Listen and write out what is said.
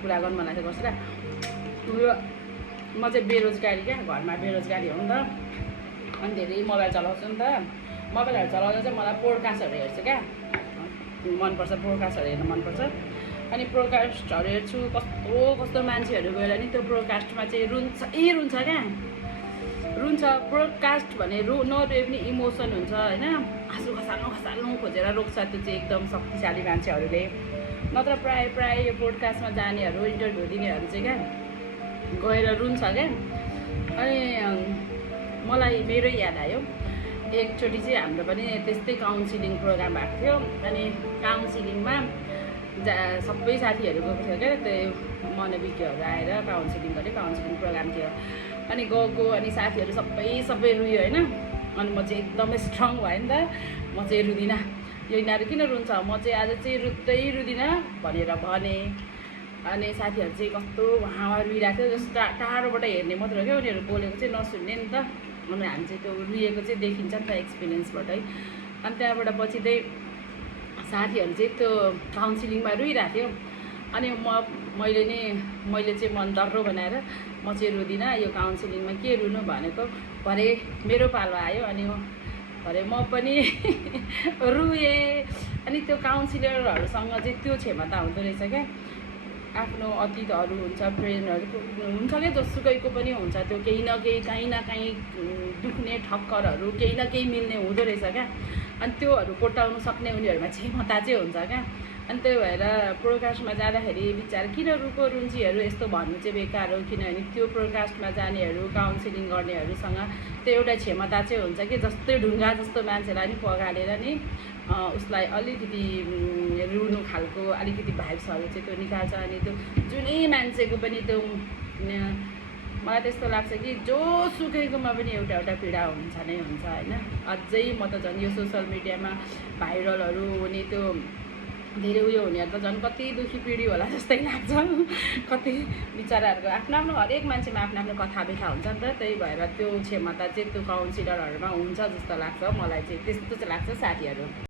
कुरा गर्नु मन लागेको गर्छु र म चाहिँ बेरोजगारी क्या घरमा बेरोजगारी हो नि त अनि धेरै मोबाइल चलाउँछु नि त मोबाइलहरू चलाउँदा चाहिँ मलाई पोडकास्टहरू हेर्छु क्या मनपर्छ पोडकास्टहरू हेर्न मनपर्छ अनि पोडकास्टहरू हेर्छु कस्तो कस्तो मान्छेहरू गएर नि त्यो पोडकास्टमा चाहिँ रुन्छ क्या रुन्छ पोडकास्ट भने नरोए पनि इमोसन हुन्छ होइन आँसु खसाल्नु खोजेर रोक्छ त्यो चाहिँ एकदम शक्तिशाली मान्छेहरूले नत्र प्राय यो पोडकास्टमा जानेहरू इन्टरभ्यू दिनेहरू चाहिँ क्या गएर रुन्छ क्या अनि मलाई मेरै याद आयो एकचोटि चाहिँ हाम्रो पनि त्यस्तै काउन्सिलिङ प्रोग्राम भएको थियो अनि काउन्सिलिङमा सबै साथीहरू गएको थियो क्या त्यो मनोविज्ञहरू आएर काउन्सिलिङ गरे काउन्सिलिङ प्रोग्राम थियो अनि गएको अनि साथीहरू सबै रुयो होइन अनि म चाहिँ एकदमै स्ट्रङ भयो नि त म चाहिँ रुदिनँ यो यिनीहरू किन रुन्छ म चाहिँ आज चाहिँ रुदिनँ भनेर भने अनि साथीहरू चाहिँ कस्तो वहाँ रुइरहेको थियो जस्तो टाढोबाट हेर्ने मात्र हो क्या उनीहरू बोलेको चाहिँ नसुन्ने नि त अनि हामी चाहिँ त्यो रुएको चाहिँ देखिन्छ नि त एक्सपिरियन्सबाटै अनि त्यहाँबाट पछि चाहिँ साथीहरू चाहिँ त्यो काउन्सिलिङमा रुइरहेको थियो अनि मैले चाहिँ मन डर्रो बनाएर म चाहिँ रुदिनँ यो काउन्सिलिङमा के रुनु भनेको भरे मेरो पालो आयो अनि भरे म पनि रुएँ अनि त्यो काउन्सिलरहरूसँग चाहिँ त्यो क्षमता हुँदो रहेछ क्या आफ्नो अतीतहरू हुन्छ फ्रेन्डहरू हुन्छ क्या जसुकैको पनि हुन्छ त्यो केही न काहीँ दुख्ने ठक्करहरू केही न केही मिल्ने हुँदो रहेछ क्या अनि त्योहरू कोटाउनु सक्ने उनीहरूमा क्षमता चाहिँ हुन्छ क्या अनि त्यही भएर पोडकास्टमा जाँदाखेरि बिचार किन रुन्चीहरू यस्तो भन्नु चाहिँ बेकार हो किनभने त्यो पोडकास्टमा जानेहरू काउन्सिलिङ गर्नेहरूसँग त्यो एउटा क्षमता चाहिँ हुन्छ कि जस्तै ढुङ्गा जस्तो मान्छेलाई नि पगालेर नि उसलाई अलिकति रुनु खालको अलिकति भाइब्सहरू चाहिँ त्यो निकाल्छ अनि त्यो जुनै मान्छेको पनि त्यो मलाई त्यस्तो लाग्छ कि जोसुकैकोमा पनि एउटा पीडा हुन्छ नै हुन्छ होइन अझै म त झन् यो सोसल मिडियामा भाइरलहरू हुने त्यो धेरै उयो हुनेहरू त झन् कति दुःखी पिँढी होला जस्तै लाग्छ कति बिचराहरूको आफ्नो हरेक मान्छेमा आफ्नो कथा व्यथा हुन्छ नि त त्यही भएर त्यो क्षमता चाहिँ त्यो काउन्सिलरहरूमा हुन्छ जस्तो लाग्छ मलाई चाहिँ त्यस्तो चाहिँ लाग्छ साथीहरू